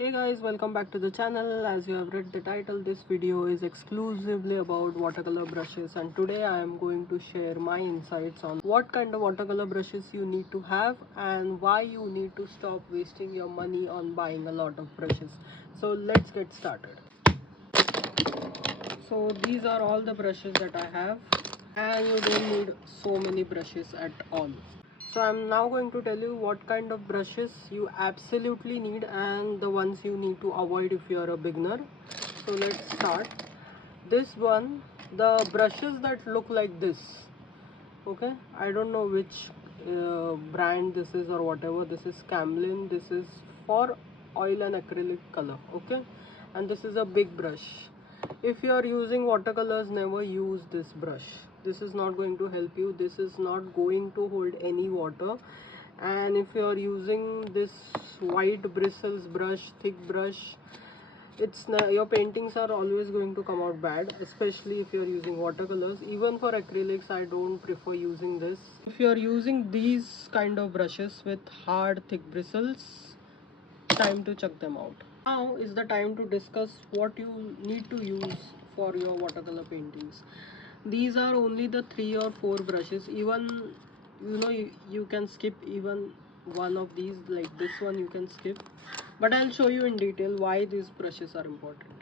Hey guys, welcome back to the channel. As you have read the title, this video is exclusively about watercolor brushes, and today I am going to share my insights on what kind of watercolor brushes you need to have and why you need to stop wasting your money on buying a lot of brushes. So let's get started. So these are all the brushes that I have, and you don't need so many brushes at all. So I'm now going to tell you what kind of brushes you absolutely need and the ones you need to avoid if you are a beginner. So let's start. This one, the brushes that look like this, okay, I don't know which brand this is or whatever. This is Camlin. This is for oil and acrylic color, okay, and this is a big brush. If you are using watercolors, never use this brush. This is not going to help you. This is not going to hold any water. And if you are using this white bristles brush, thick brush, your paintings are always going to come out bad, especially if you are using watercolors. Even for acrylics, I don't prefer using this. If you are using these kind of brushes with hard thick bristles, time to chuck them out. Now is the time to discuss what you need to use for your watercolor paintings. These are only the 3 or 4 brushes. Even you can skip even one of these, like this one you can skip, but I'll show you in detail why these brushes are important.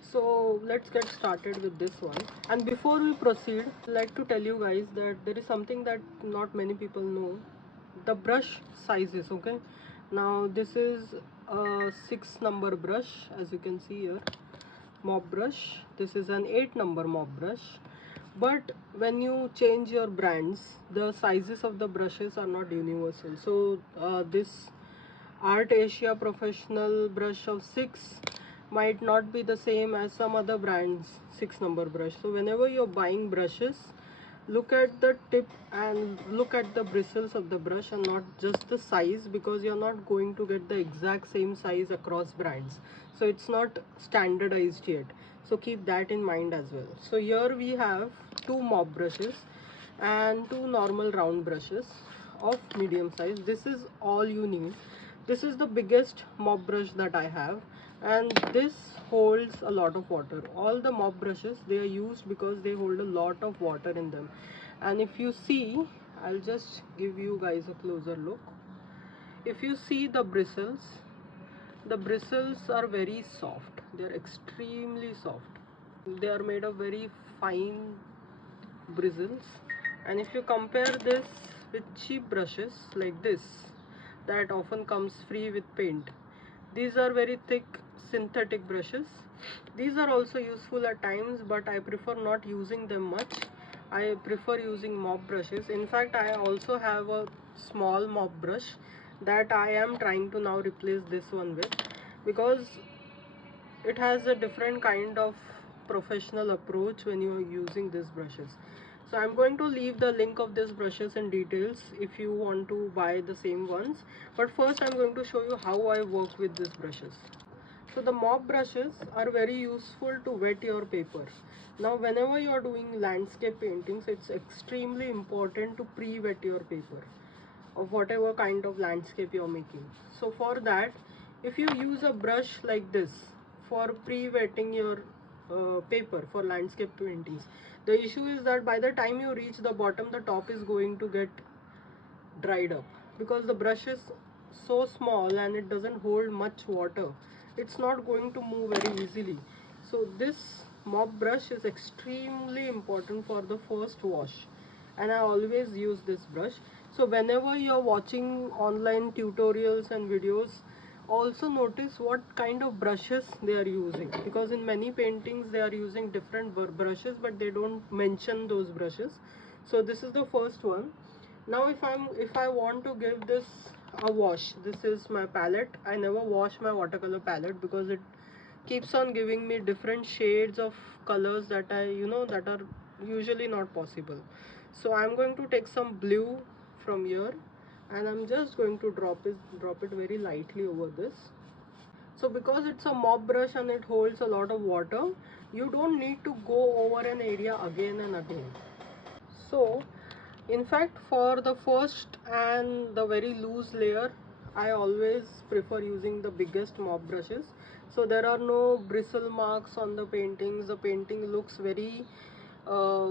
So let's get started with this one. And before we proceed, I'd like to tell you guys that there is something that not many people know: the brush sizes. Okay, now this is a 6 number brush, as you can see here, mop brush. This is an 8 number mop brush. But when you change your brands, the sizes of the brushes are not universal. So this Art Asia Professional brush of 6 might not be the same as some other brands 6 number brush. So whenever you're buying brushes, look at the tip and look at the bristles of the brush and not just the size, because you're not going to get the exact same size across brands. So it's not standardized yet. So keep that in mind as well. So here we have 2 mop brushes and 2 normal round brushes of medium size. This is all you need. This is the biggest mop brush that I have, and this holds a lot of water. All the mop brushes, they are used because they hold a lot of water in them. And if you see, I'll just give you guys a closer look. If you see the bristles are very soft. They're extremely soft. They are made of very fine bristles. And if you compare this with cheap brushes like this that often comes free with paint, these are very thick synthetic brushes. These are also useful at times, but I prefer not using them much. I prefer using mop brushes. In fact, I also have a small mop brush that I am trying to now replace this one with, because it has a different kind of professional approach when you are using these brushes. So I'm going to leave the link of these brushes in details if you want to buy the same ones. But first I'm going to show you how I work with these brushes. So the mop brushes are very useful to wet your paper. Now whenever you are doing landscape paintings, it's extremely important to pre-wet your paper of whatever kind of landscape you're making. So for that, if you use a brush like this for pre-wetting your paper for landscape paintings, the issue is that by the time you reach the bottom, the top is going to get dried up, because the brush is so small and it doesn't hold much water. It's not going to move very easily. So this mop brush is extremely important for the first wash, and I always use this brush. So whenever you're watching online tutorials and videos, also notice what kind of brushes they are using, because in many paintings they are using different brushes, but they don't mention those brushes. So this is the first one. Now if I want to give this a wash, this is my palette. I never wash my watercolor palette because it keeps on giving me different shades of colors that that are usually not possible. So I'm going to take some blue from here, and I'm just going to drop it very lightly over this. So because it's a mop brush and it holds a lot of water, you don't need to go over an area again and again. So in fact, for the first and the very loose layer, I always prefer using the biggest mop brushes, so there are no bristle marks on the paintings. The painting looks uh,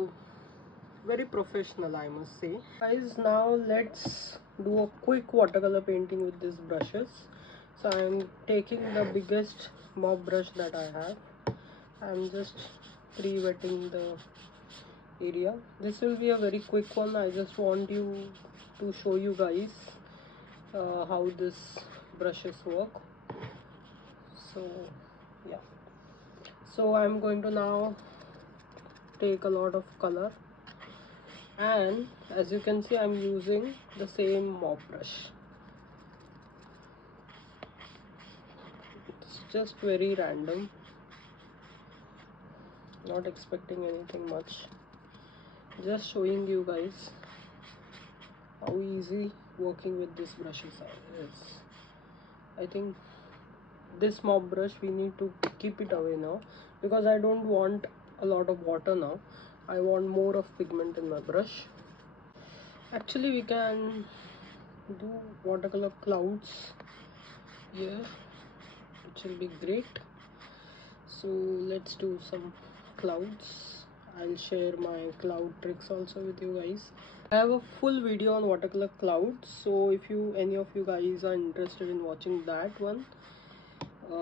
very professional, I must say. Guys, now let's do a quick watercolor painting with these brushes. So I'm taking the biggest mop brush that I have. I'm just pre-wetting the area. This will be a very quick one. I just want you to show you guys how this brushes work. So yeah, so I'm going to now take a lot of color, and as you can see, I'm using the same mop brush. It's just very random, not expecting anything much, just showing you guys how easy working with this brushes is. I think this mop brush we need to keep it away now, because I don't want a lot of water now. I want more of pigment in my brush. Actually, we can do watercolor clouds here, which will be great. So let's do some clouds. I'll share my cloud tricks also with you guys. I have a full video on watercolor clouds, so if any of you guys are interested in watching that one,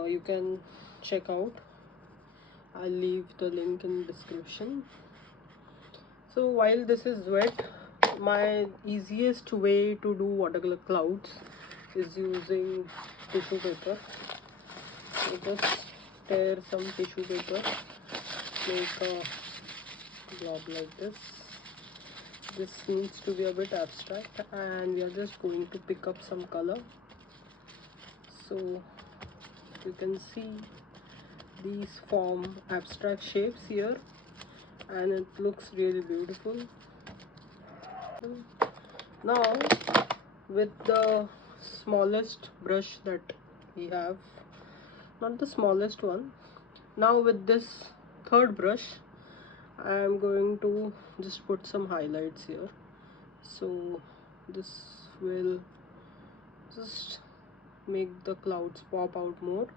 you can check out. I'll leave the link in the description. So while this is wet, my easiest way to do watercolor clouds is using tissue paper. So just tear some tissue paper, make a blob like this. This needs to be a bit abstract, and we are just going to pick up some color. So you can see these form abstract shapes here, and it looks really beautiful. Now with the smallest brush that we have, not the smallest one, now with this third brush I am going to just put some highlights here, so this will just make the clouds pop out more.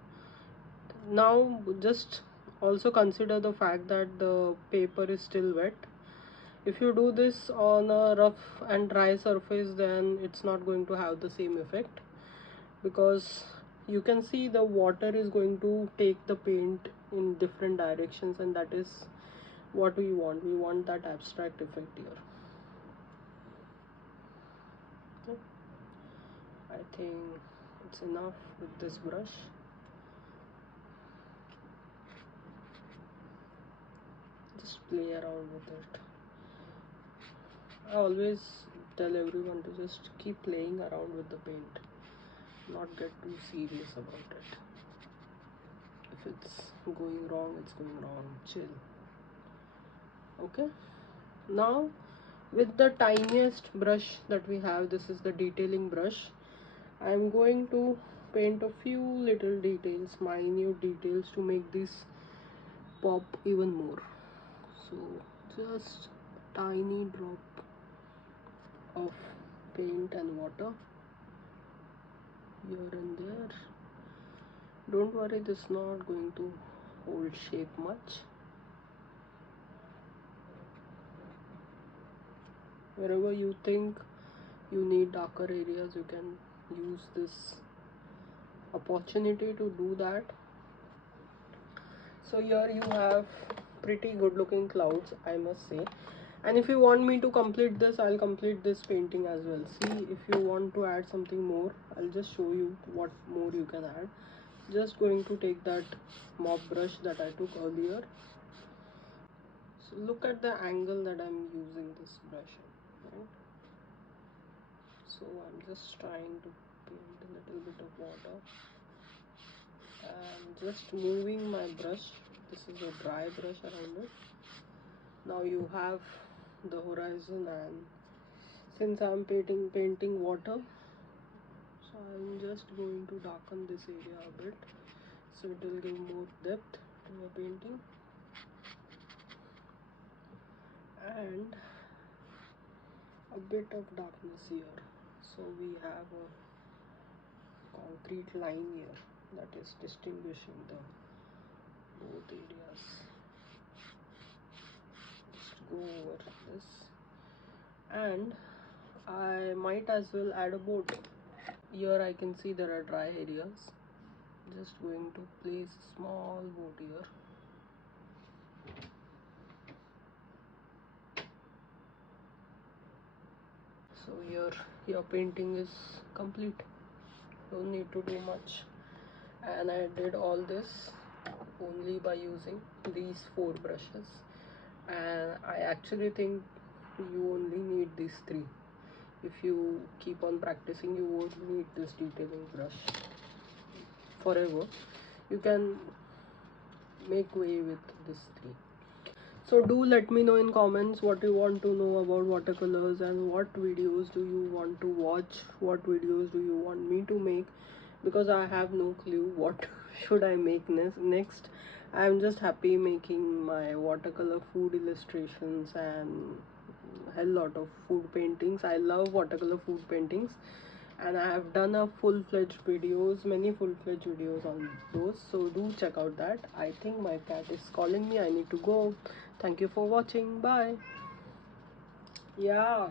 Now just also consider the fact that the paper is still wet. If you do this on a rough and dry surface, then it's not going to have the same effect, because you can see the water is going to take the paint in different directions, and that is what we want. We want that abstract effect here. Okay. I think it's enough with this brush. Just play around with it. I always tell everyone to just keep playing around with the paint, not get too serious about it. If it's going wrong, it's going wrong. Chill. Okay. Now with the tiniest brush that we have, this is the detailing brush, I'm going to paint a few little details, minute details, to make this pop even more. So just tiny drop of paint and water here and there. Don't worry, this is not going to hold shape much. Wherever you think you need darker areas, you can use this opportunity to do that. So here you have pretty good looking clouds, I must say. And if you want me to complete this, I'll complete this painting as well. See, if you want to add something more, I'll just show you what more you can add. Just going to take that mop brush that I took earlier. So look at the angle that I'm using this brush in, right? So I'm just trying to paint a little bit of water and just moving my brush. This is a dry brush around it. Now you have the horizon, and since I'm painting water, so I'm just going to darken this area a bit, so it will give more depth to the painting. And a bit of darkness here, so we have a concrete line here that is distinguishing the both areas. Just go over this, and I might as well add a boat. Here I can see there are dry areas. Just going to place a small boat here. So here your painting is complete. Don't need to do much. And I did all this only by using these 4 brushes, and I actually think you only need these 3. If you keep on practicing, you won't need this detailing brush forever. You can make way with this 3. So do let me know in comments what you want to know about watercolors, and what videos do you want to watch, what videos do you want me to make, because I have no clue what should I make next. I'm just happy making my watercolor food illustrations and a lot of food paintings. I love watercolor food paintings, and I have done a many full-fledged videos on those, so do check out that. I think my cat is calling me. I need to go. Thank you for watching. Bye. Yeah.